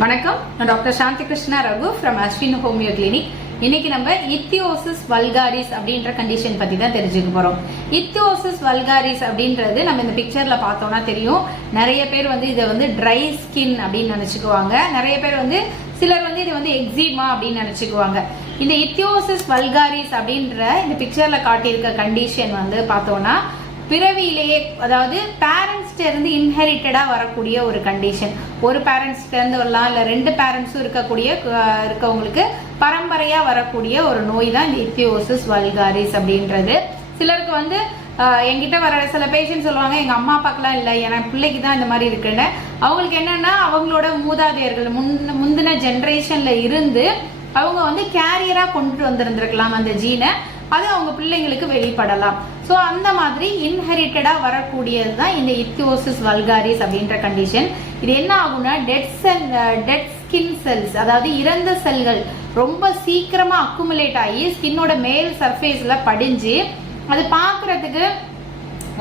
வணக்கம். நான் doctor Shanthi Krishna Raghu from Ashwin homeo clinic இன்னைக்கு நம்ம இத்தியோசிஸ் வல்காரிஸ் அப்படின்ற கண்டிஷன் பத்தி தான் தெரிஞ்சுக்க போறோம். இத்தியோசிஸ் வல்காரிஸ் அப்படின்றது நம்ம இந்த பிக்சர்ல பார்த்தோம்னா தெரியும். நிறைய பேர் வந்து இதை வந்து ட்ரை ஸ்கின் அப்படின்னு நினைச்சுக்குவாங்க. நிறைய பேர் வந்து சிலர் வந்து இது வந்து எக்ஸிமா அப்படின்னு நினைச்சுக்குவாங்க. இந்த இத்தியோசிஸ் வல்காரிஸ் அப்படின்ற இந்த பிக்சர்ல காட்டியிருக்க கண்டிஷன் வந்து பார்த்தோம்னா பிறவியிலேயே அதாவது பேரண்ட்ஸ்ட இருந்து இன்ஹெரிட்டடா வரக்கூடிய ஒரு கண்டிஷன் ஒரு பேரண்ட்ஸ்ட இருந்து வரலாம் இல்ல ரெண்டு பேரண்ட்ஸும் இருக்கக்கூடிய இருக்கவங்களுக்கு பரம்பரையா வரக்கூடிய ஒரு நோய் தான் இந்த இத்தியோசிஸ் வல்காரிஸ் அப்படின்றது. சிலருக்கு வந்து என்கிட்ட வர சில பேஷண்ட் சொல்லுவாங்க எங்க அம்மா அப்பாக்கெல்லாம் இல்லை என் பிள்ளைக்கு தான் இந்த மாதிரி இருக்குன்னு. அவங்களுக்கு என்னன்னா அவங்களோட மூதாதையர்கள் முன் முந்தின ஜென்ரேஷன்ல இருந்து அவங்க வந்து கேரியரா கொண்டுட்டு வந்திருந்திருக்கலாம் அந்த ஜீனை அது அவங்க பிள்ளைங்களுக்கு வெளிப்படலாம். ஸோ அந்த மாதிரி இன்ஹெரிட்டடாக வரக்கூடியது தான் இந்த இத்தியோசிஸ் வல்காரிஸ் அப்படின்ற கண்டிஷன் இது என்ன ஆகும்னா dead cell dead skin cells அதாவது இறந்த செல்கள் ரொம்ப சீக்கிரமாக அக்குமுலேட் ஆகி ஸ்கின்னோட மேல் சர்ஃபேஸில் படிஞ்சு அது பார்க்குறதுக்கு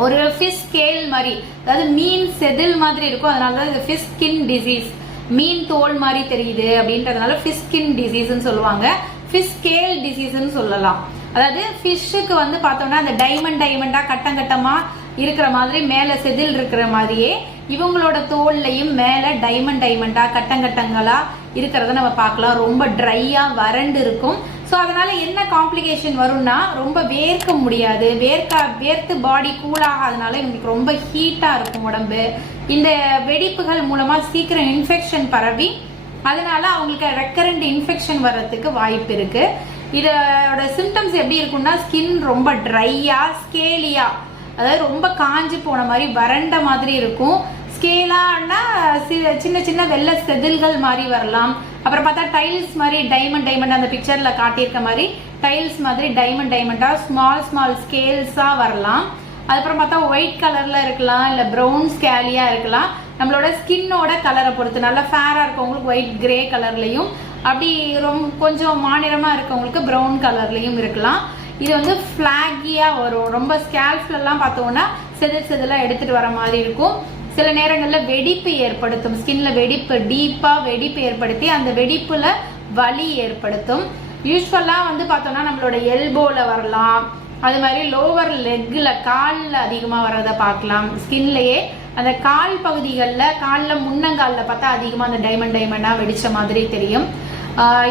ஒரு ஃபிஷ் ஸ்கேல் மாதிரி அதாவது மீன் செதில் மாதிரி இருக்கும். அதனால தான் இது ஃபிஷ் ஸ்கின் டிசீஸ் மீன் தோல் மாதிரி தெரியுது அப்படின்றதுனால ஃபிஷ் ஸ்கின் டிசீஸ்னு சொல்லுவாங்க. ஃபிஷ் ஸ்கேல் டிசீஸ்ன்னு சொல்லலாம். அதாவது ஃபிஷ்ஷுக்கு வந்து பார்த்தோம்னா அந்த டைமண்ட் டைமண்டாக கட்டம் கட்டமாக இருக்கிற மாதிரி மேலே செதில் இருக்கிற மாதிரியே இவங்களோட தோல்லையும் மேலே டைமண்ட் டைமண்டாக கட்டங்கட்டங்களாக இருக்கிறத நம்ம பார்க்கலாம். ரொம்ப ட்ரையாக வறண்டு இருக்கும். ஸோ அதனால என்ன காம்ப்ளிகேஷன் வரும்னா ரொம்ப வேர்க்க முடியாது. வேர்க்க வேர்த்து பாடி கூலாகாதனால இவங்களுக்கு ரொம்ப ஹீட்டாக இருக்கும் உடம்பு. இந்த வெடிப்புகள் மூலமாக சீக்கிரம் இன்ஃபெக்ஷன் பரவி அதனால அவங்களுக்கு ரெக்கரண்ட் இன்ஃபெக்ஷன் வர்றதுக்கு வாய்ப்பு இருக்குது இதோட சிம்டம்ஸ் எப்படி இருக்கும்னா ஸ்கின் ரொம்ப ட்ரையா ஸ்கேலியா அதாவது ரொம்ப காஞ்சு போன மாதிரி வறண்ட மாதிரி இருக்கும். ஸ்கேலான்னா சின்ன சின்ன வெள்ளை செதில்கள் மாதிரி வரலாம். அப்புறம் பார்த்தா டைல்ஸ் மாதிரி டைமண்ட் டைமண்ட் அந்த பிக்சர்ல காட்டியிருக்க மாதிரி டைல்ஸ் மாதிரி டைமண்ட் டைமண்டா ஸ்மால் ஸ்மால் ஸ்கேல்ஸா வரலாம். அதுக்கப்புறம் பார்த்தா ஒயிட் கலர்ல இருக்கலாம் இல்ல ப்ரௌன் ஸ்கேலியா இருக்கலாம். நம்மளோட ஸ்கின்னோட கலரை பொறுத்து. நல்லா ஃபேராக இருக்கவங்களுக்கு ஒயிட் கிரே கலர்லையும் அப்படி ரொம்ப கொஞ்சம் மாநிலமாக இருக்கவங்களுக்கு ப்ரௌன் கலர்லையும் இருக்கலாம். இது வந்து ஃப்ளாகியாக வரும். ரொம்ப ஸ்கேல்ஃப்ல பார்த்தோன்னா செதில் செதிலாக எடுத்துகிட்டு வர மாதிரி இருக்கும். சில நேரங்களில் வெடிப்பு ஏற்படுத்தும். ஸ்கின்ல வெடிப்பு டீப்பாக வெடிப்பு ஏற்படுத்தி அந்த வெடிப்பில் வலி ஏற்படுத்தும். யூஸ்வலா வந்து பார்த்தோம்னா நம்மளோட எல்போவில் வரலாம். அது மாதிரி லோவர் லெக்கில் காலில் அதிகமாக வர்றதை பார்க்கலாம். ஸ்கின்லயே அந்த கால் பகுதிகளில் காலில் முன்னங்காலில் பார்த்தா அதிகமாக அந்த டைமண்ட் டைமண்டாக வெடித்த மாதிரி தெரியும்.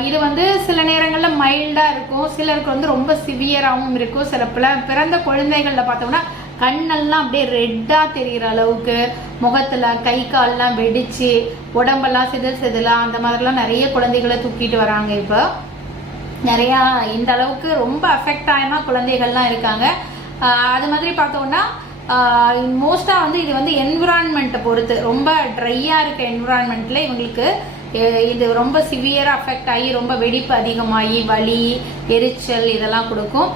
இது வந்து சில நேரங்களில் மைல்டாக இருக்கும். சிலருக்கு வந்து ரொம்ப சிவியராகவும் இருக்கும். சில பிறந்த குழந்தைகளில் பார்த்தோம்னா கண்ணெல்லாம் அப்படியே ரெட்டாக தெரிகிற அளவுக்கு முகத்தில் கை கால்லாம் வெடித்து உடம்பெல்லாம் சிதல் சிதலாக அந்த மாதிரிலாம் நிறைய குழந்தைகளை தூக்கிட்டு வராங்க இப்போ. நிறையா இந்த அளவுக்கு ரொம்ப அஃபெக்ட் ஆயமா குழந்தைகள்லாம் இருக்காங்க. அது மாதிரி பார்த்தோம்னா மோஸ்ட்டாக வந்து இது வந்து என்விரான்மெண்ட்டை பொறுத்து. ரொம்ப ட்ரையாக இருக்க என்விரான்மெண்ட்டில் இவங்களுக்கு இது ரொம்ப சிவியராக அஃபெக்ட் ஆகி ரொம்ப வெடிப்பு அதிகமாகி வலி எரிச்சல் இதெல்லாம் கொடுக்கும்.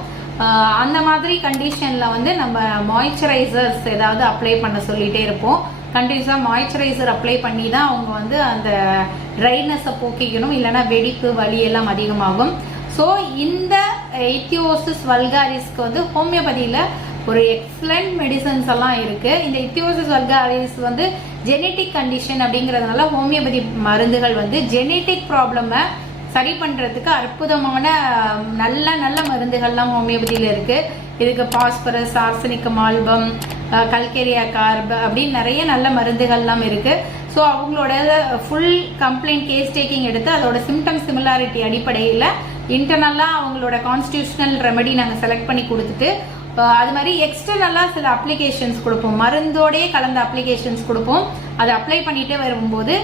அந்த மாதிரி கண்டிஷனில் வந்து நம்ம மாய்ச்சரைசர்ஸ் ஏதாவது அப்ளை பண்ண சொல்லிகிட்டே இருப்போம். கண்டினியூஸாக மாய்ச்சரைசர் அப்ளை பண்ணி தான் அவங்க வந்து அந்த ட்ரைனஸை போக்கிக்கணும். இல்லைன்னா வெடிப்பு வலி எல்லாம் அதிகமாகும். ஸோ இந்த இத்தியோசிஸ் வல்காரிஸ்க்கு வந்து ஹோமியோபதியில் ஒரு எக்ஸலண்ட் மெடிசன்ஸ் எல்லாம் இருக்கு. இந்த இத்தியோசிஸ் வல்காரிஸ் வந்து ஜெனெட்டிக் கண்டிஷன் அப்படிங்கறதுனால ஹோமியோபதி மருந்துகள் வந்து ஜெனெட்டிக் ப்ராப்ளமை சரி பண்றதுக்கு அற்புதமான நல்ல நல்ல மருந்துகள்லாம் ஹோமியோபதியில இருக்கு. இதுக்கு phosphorus arsenic album calcarea carb அப்படின்னு நிறைய நல்ல மருந்துகள்லாம் இருக்கு. ஸோ அவங்களோட ஃபுல் கம்ப்ளைண்ட் கேஸ் டேக்கிங் எடுத்து அதோட சிம்டம் சிமிலாரிட்டி அடிப்படையில் இன்டர்னலாக அவங்களோட கான்ஸ்டியூஷனல் ரெமெடி நாங்கள் செலக்ட் பண்ணி கொடுத்துட்டு அது மாதிரி எக்ஸ்டர்னலாக சில அப்ளிகேஷன்ஸ் கொடுப்போம். மருந்தோடையே கலந்த அப்ளிகேஷன்ஸ் கொடுப்போம். அதை அப்ளை பண்ணிட்டே வரும்போது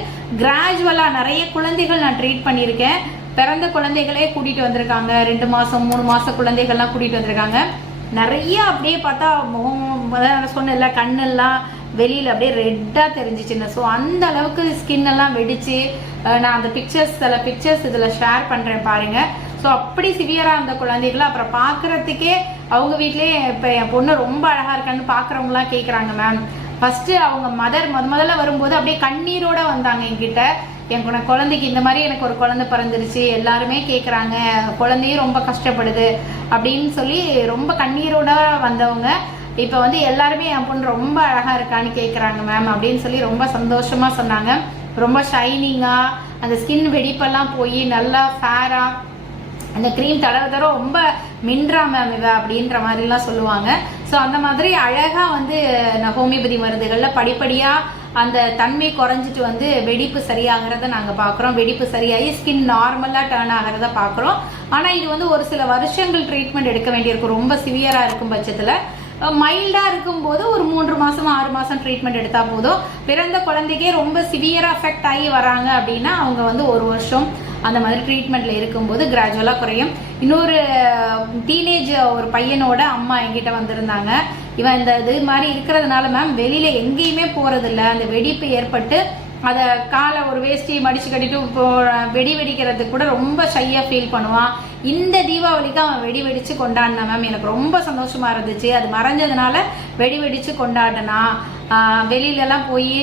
கிராஜுவலாக நிறைய குழந்தைகள் நான் ட்ரீட் பண்ணியிருக்கேன். பிறந்த குழந்தைகளே கூட்டிட்டு வந்திருக்காங்க. ரெண்டு மாசம் மூணு மாத குழந்தைகள்லாம் கூட்டிட்டு வந்திருக்காங்க. நிறைய அப்படியே பார்த்தா முகம் சொன்னல நான் கண்ணெல்லாம் வெளியில அப்படியே ரெட்டா தெரிஞ்சிச்சுன்னு ஸோ அந்த அளவுக்கு ஸ்கின் எல்லாம் வெடிச்சு நான் அந்த பிக்சர்ஸ் சில பிக்சர்ஸ் இதில் ஷேர் பண்றேன் பாருங்க. ஸோ அப்படி சிவியராக இருந்த குழந்தைகளை அப்புறம் பார்க்குறதுக்கே அவங்க வீட்லேயே இப்போ என் பொண்ணு ரொம்ப அழகாக இருக்கான்னு பார்க்குறவங்களாம் கேட்குறாங்க மேம் ஃபஸ்ட்டு அவங்க மதர் முத முதல்ல வரும்போது அப்படியே கண்ணீரோட வந்தாங்க என்கிட்ட. என் குழந்தைக்கு இந்த மாதிரி எனக்கு ஒரு குழந்தை பிறந்துருச்சு எல்லாருமே கேட்குறாங்க குழந்தையும் ரொம்ப கஷ்டப்படுது அப்படின்னு சொல்லி ரொம்ப கண்ணீரோட வந்தவங்க. இப்போ வந்து எல்லாருமே என் பொண்ணு ரொம்ப அழகாக இருக்கான்னு கேட்குறாங்க மேம் அப்படின்னு சொல்லி ரொம்ப சந்தோஷமாக சொன்னாங்க. ரொம்ப ஷைனிங்காக அந்த ஸ்கின் வெடிப்பெல்லாம் போய் நல்லா ஃபேராக அந்த க்ரீம் தடவை தடவை ரொம்ப மின்றா மேம் இவ அப்படின்ற மாதிரிலாம் சொல்லுவாங்க. ஸோ அந்த மாதிரி அழகாக வந்து நான் ஹோமியோபதி மருந்துகளில் படிப்படியாக அந்த தன்மை குறைஞ்சிட்டு வந்து வெடிப்பு சரியாகிறத நாங்கள் பார்க்குறோம் வெடிப்பு சரியாகி ஸ்கின் நார்மலாக டேர்ன் ஆகிறத பார்க்குறோம் ஆனால் இது வந்து ஒரு சில வருஷங்கள் ட்ரீட்மெண்ட் எடுக்க வேண்டியிருக்கும் ரொம்ப சிவியராக இருக்கும் பட்சத்தில். மைல்டாக இருக்கும்போது ஒரு மூன்று மாதம் ஆறு மாதம் ட்ரீட்மெண்ட் எடுத்தால் போதும். பிறந்த குழந்தைக்கே ரொம்ப சிவியராக அஃபெக்ட் ஆகி வராங்க அப்படின்னா அவங்க வந்து ஒரு வருஷம் அந்த மாதிரி ட்ரீட்மெண்ட்டில் இருக்கும்போது கிராஜுவலாக குறையும். இன்னொரு டீனேஜ் ஒரு பையனோட அம்மா என்கிட்ட வந்திருந்தாங்க. இவன் இந்த இது மாதிரி இருக்கிறதுனால மேம் வெளியில் எங்கேயுமே போகிறதில்ல அந்த வெடிப்பு ஏற்பட்டு அதை காலை ஒரு வேஷ்டி மடிச்சு கட்டிட்டு இப்போ வெடி வெடிக்கிறதுக்கு கூட ரொம்ப ஷையாக ஃபீல் பண்ணுவான். இந்த தீபாவளிக்கு அவன் வெடி வெடிச்சு கொண்டாடினான் மேம் எனக்கு ரொம்ப சந்தோஷமா இருந்துச்சு. அது மறைஞ்சதுனால வெடி வெடிச்சு கொண்டாடினா வெளியிலலாம் போய்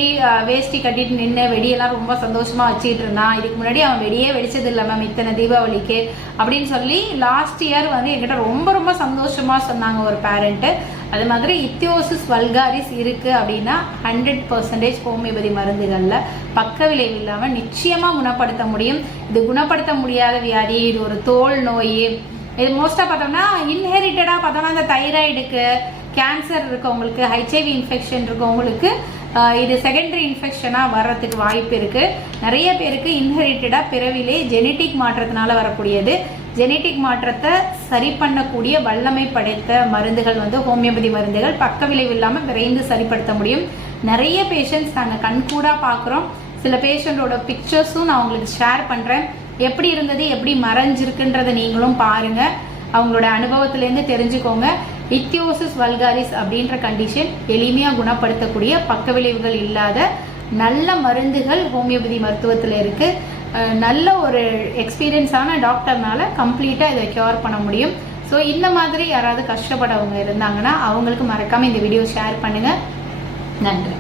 வேஷ்டி கட்டிட்டு நின்று வெடியெல்லாம் ரொம்ப சந்தோஷமாக வச்சுட்டு இருந்தான். இதுக்கு முன்னாடி அவன் வெடியே வெடிச்சது இல்லை மேம் இத்தனை தீபாவளிக்கு அப்படின்னு சொல்லி லாஸ்ட் இயர் வந்து என்கிட்ட ரொம்ப ரொம்ப சந்தோஷமாக சொன்னாங்க ஒரு பேரண்ட்டு அது மாதிரி இத்தியோசிஸ் வல்காரிஸ் இருக்குது அப்படின்னா ஹண்ட்ரட் பர்சன்டேஜ் ஹோமியோபதி மருந்துகளில் பக்க விளைவு இல்லாமல் நிச்சயமாக குணப்படுத்த முடியும். இது குணப்படுத்த முடியாத வியாதி இது ஒரு தோல் நோய். இது மோஸ்ட்டாக பார்த்தோம்னா இன்ஹெரிட்டடாக பார்த்தோம்னா இந்த தைராய்டுக்கு கேன்சர் இருக்கவங்களுக்கு ஹெச்ஐவி இன்ஃபெக்ஷன் இருக்கவங்களுக்கு இது செகண்டரி இன்ஃபெக்ஷனாக வர்றதுக்கு வாய்ப்பு இருக்குது நிறைய பேருக்கு இன்ஹெரிட்டடாக பிறவிலே ஜெனட்டிக் மாற்றத்தினால வரக்கூடியது. ஜெனட்டிக் மாற்றத்தை சரி பண்ணக்கூடிய வல்லமை படைத்த மருந்துகள் வந்து ஹோமியோபதி மருந்துகள். பக்க விளைவு இல்லாமல் விரைந்து சரிப்படுத்த முடியும். நிறைய பேஷண்ட்ஸ் நாங்கள் கண்கூடாக பார்க்குறோம். சில பேஷண்ட்டோட பிக்சர்ஸும் நான் உங்களுக்கு ஷேர் பண்ணுறேன் எப்படி இருந்தது எப்படி மறைஞ்சிருக்குன்றதை நீங்களும் பாருங்கள் அவங்களோட அனுபவத்திலேருந்து தெரிஞ்சுக்கோங்க. இத்தியோசிஸ் வல்காரிஸ் அப்படின்ற கண்டிஷன் எளிமையாக குணப்படுத்தக்கூடிய பக்க விளைவுகள் இல்லாத நல்ல மருந்துகள் ஹோமியோபதி மருத்துவத்தில் இருக்குது நல்ல ஒரு எக்ஸ்பீரியன்ஸான டாக்டர்னால கம்ப்ளீட்டாக இதை கியூர் பண்ண முடியும். ஸோ இந்த மாதிரி யாராவது கஷ்டப்படவங்க இருந்தாங்கன்னா அவங்களுக்கு மறக்காமல் இந்த வீடியோ ஷேர் பண்ணுங்கள் நன்றி.